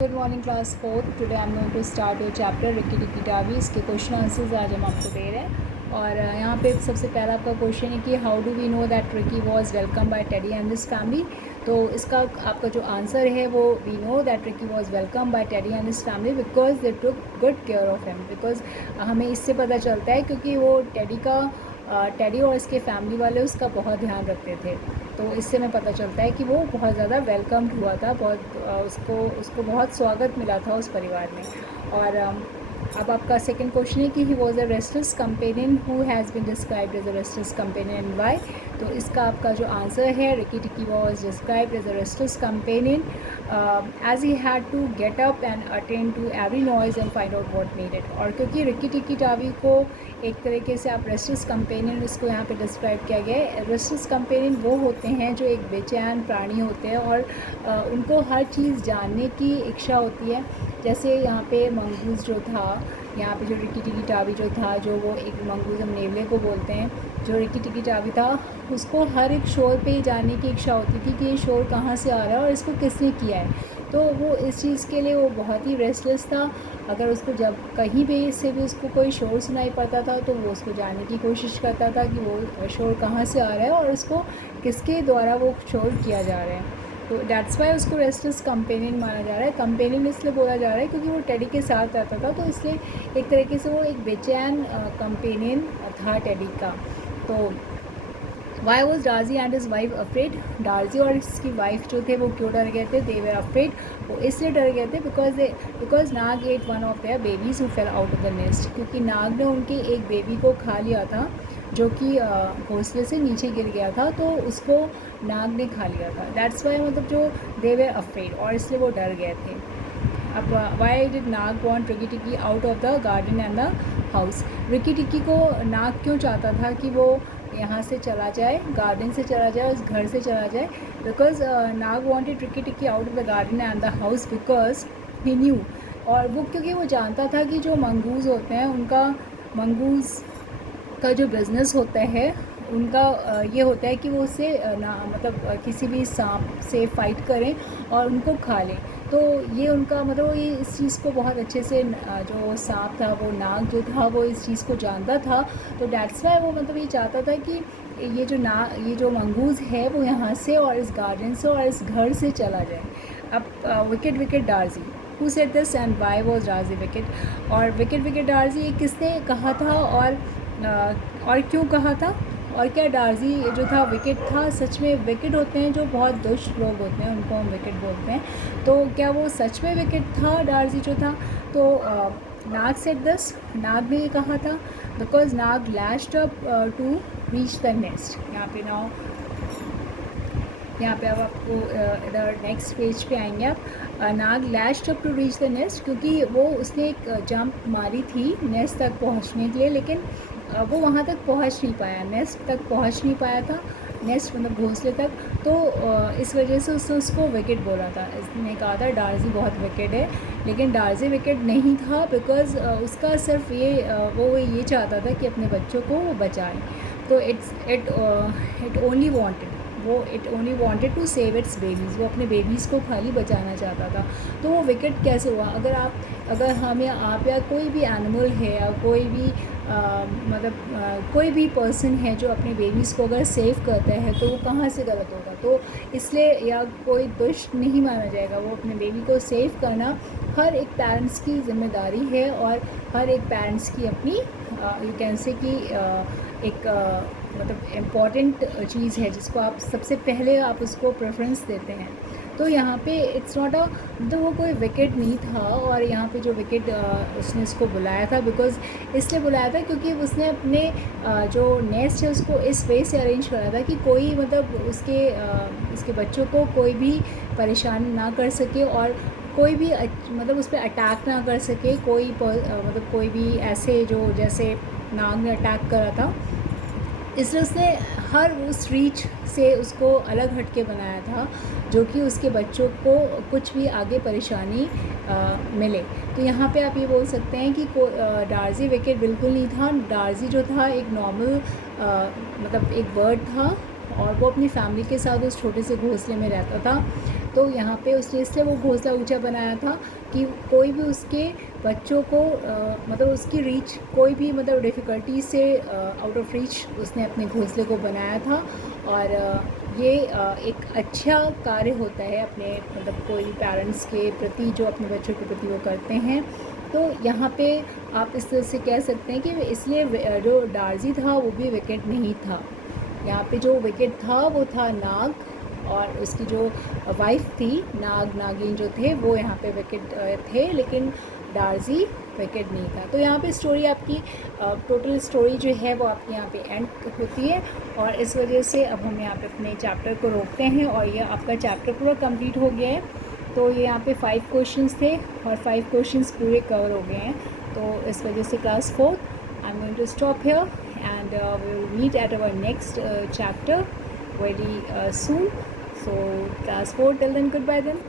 Good morning class fourth. Today I am going to start your chapter Rikki Tikki Tavi. इसके question answers आज हम आपको दे रहे हैं। और यहाँ पे सबसे पहला आपका क्वेश्चन है कि how do we know that Rikki was welcome by Teddy and his family. तो इसका आपका जो आंसर है वो we know that Rikki was welcome by Teddy and his family because they took good care of him. Because हमें इससे पता चलता है क्योंकि वो टेडी और इसके फैमिली वाले उसका बहुत ध्यान रखते थे। तो इससे हमें पता चलता है कि वो बहुत ज़्यादा वेलकम्ड हुआ था, उसको बहुत स्वागत मिला था उस परिवार में। और अब आपका सेकंड क्वेश्चन है कि he was a restless companion who has been described as a restless companion and why. तो इसका आपका जो आंसर है Rikki Tikki was described as a restless companion as he had to get up and attend to every noise and find out what needed. और क्योंकि Ricky Tikki TAVI को एक तरीके से आप रेस्टलेस कंपेनियन इसको यहाँ पे डिस्क्राइब किया गया है। रेस्टलेस कंपेनियन वो होते हैं जो एक बेचैन प्राणी होते हैं और उनको हर चीज़ जानने की इच्छा होती है। जैसे यहाँ पे मंगूज़ जो था, यहाँ पे जो रिक्की टिक्की टावी जो था, जो वो एक मंगूज़ हम नेवले को बोलते हैं, जो रिक्की टिक्की टावी था उसको हर एक शोर पे जानने की इच्छा होती थी कि ये शोर कहाँ से आ रहा है और इसको किसने किया है। तो वो इस चीज़ के लिए वो बहुत ही रेस्टलेस था। अगर उसको जब कहीं भी से भी उसको कोई शोर सुनाई पड़ता था तो वो उसको जानने की कोशिश करता था कि वो शोर कहाँ से आ रहा है और उसको किसके द्वारा वो शोर किया जा रहा है। तो डैट्स वाई उसको रेस्टलेस कंपेनियन माना जा रहा है। कंपेनियन इसलिए बोला जा रहा है क्योंकि वो टेडी के साथ रहता था, तो इसलिए एक तरीके से वो एक बेचैन कंपेनियन था टेडी का। तो why was Darzee and his wife afraid. Darzee और इसकी वाइफ जो थे वो क्यों डर गए थे? They were afraid. वो इसलिए डर गए थे because Nag ate one of their babies who fell out of the nest. क्योंकि नाग ने उनके एक बेबी को खा लिया था जो कि घोंसले से नीचे गिर गया था, तो उसको नाग ने खा लिया था। दैट्स वाई मतलब जो दे वर अफ्रेड, और इसलिए वो डर गए थे। अब why did Nag want Rikki Tikki out of the garden and the house. Rikki Tikki को नाग क्यों चाहता था कि वो यहाँ से चला जाए, गार्डन से चला जाए, उस घर से चला जाए? Because Nag wanted Rikki Tikki out of the garden and the house because he knew. और वो क्योंकि वो जानता था कि जो मंगूज़ होते हैं उनका मंगूज़ का जो बिज़नेस होता है उनका ये होता है कि वो उससे किसी भी सांप से फाइट करें और उनको खा लें। तो ये उनका मतलब ये इस चीज़ को बहुत अच्छे से जो सांप था, वो नाग जो था, वो इस चीज़ को जानता था। तो डैट्स वाई वो मतलब ये चाहता था कि ये जो मंगूज़ है वो यहाँ से और इस गार्डन से और इस घर से चला जाए। अब wicked wicked Darzee, who said this and why was Darzee wicked. और विकेट विकेट डार्जी ये किसने कहा था और क्यों कहा था? और क्या डार्जी जो था विकेट था? सच में विकेट होते हैं जो बहुत दुष्ट लोग होते हैं, उनको हम विकेट बोलते हैं। तो क्या वो सच में विकेट था डार्जी जो था? तो नाग सेड दिस, नाग ने ये कहा था because Nag lashed up to reach the nest. यहाँ पे अब आपको इधर नेक्स्ट पेज पे आएंगे आप। Nag lashed up to reach the nest, क्योंकि उसने एक जंप मारी थी नेस्ट तक पहुँचने के लिए, लेकिन वो वहाँ तक पहुँच नहीं पाया, नेस्ट तक पहुँच नहीं पाया था, नेस्ट मतलब घोंसले तक। तो इस वजह से उसने उसको विकेट बोला था। इसने कहा था डार्जी बहुत विकेट है, लेकिन डार्जी विकेट नहीं था बिकॉज उसका सिर्फ वो ये चाहता था कि अपने बच्चों को वो बचाए। तो it only wanted to save its babies. वो अपने बेबीज़ को खाली बचाना चाहता था। तो वो विकेट कैसे हुआ? अगर हम या आप या कोई भी एनिमल है या कोई भी कोई भी पर्सन है जो अपने बेबीज़ को अगर सेव करता है तो वो कहाँ से गलत होगा? तो इसलिए या कोई दुष्ट नहीं माना जाएगा। वो अपने बेबी को सेव करना हर एक पेरेंट्स की जिम्मेदारी है और हर एक पेरेंट्स की अपनी यू कैन से कि एक इम्पॉर्टेंट चीज़ है जिसको आप सबसे पहले आप उसको प्रेफरेंस देते हैं। तो यहाँ पे इट्स नॉट मतलब वो कोई विकेट नहीं था। और यहाँ पे जो विकेट उसने इसको बुलाया था बिकॉज इसलिए बुलाया था क्योंकि उसने अपने जो नेस्ट है उसको इस वे से अरेंज करा था कि कोई उसके बच्चों को कोई भी परेशान ना कर सके और कोई भी उस पर अटैक ना कर सके। कोई भी ऐसे जो जैसे नाग ने अटैक करा था, इसलिए उसने हर उस रीच से उसको अलग हटके बनाया था जो कि उसके बच्चों को कुछ भी आगे परेशानी मिले। तो यहाँ पे आप ये बोल सकते हैं कि डार्जी विकेट बिल्कुल नहीं था। डार्जी जो था एक नॉर्मल एक बर्ड था और वो अपनी फैमिली के साथ उस छोटे से घोंसले में रहता था। तो यहाँ पे उसने इसलिए वो घोंसला ऊंचा बनाया था कि कोई भी उसके बच्चों को मतलब उसकी रीच, कोई भी मतलब डिफ़िकल्टी से आउट ऑफ रीच उसने अपने घोंसले को बनाया था। और ये एक अच्छा कार्य होता है अपने मतलब कोई भी पेरेंट्स के प्रति जो अपने बच्चों के प्रति वो करते हैं। तो यहाँ पे आप इस तरह से कह सकते हैं कि इसलिए जो डार्जी था वो भी विकेट नहीं था। यहाँ पे जो विकेट था वो था नाग, और उसकी जो वाइफ थी नाग नागिन जो थे वो यहाँ पे विकेट थे, लेकिन डार्जी विकेट नहीं था। तो यहाँ पे स्टोरी आपकी टोटल स्टोरी जो है वो आपकी यहाँ पे एंड होती है। और इस वजह से अब हम यहाँ पे अपने चैप्टर को रोकते हैं और ये आपका चैप्टर पूरा कंप्लीट हो गया है। तो ये यहाँ पे 5 क्वेश्चंस थे और 5 क्वेश्चंस पूरे कवर हो गए हैं। तो इस वजह से class 4 I am going to stop here and we will meet at our next chapter very soon. So class 4, till then, goodbye then.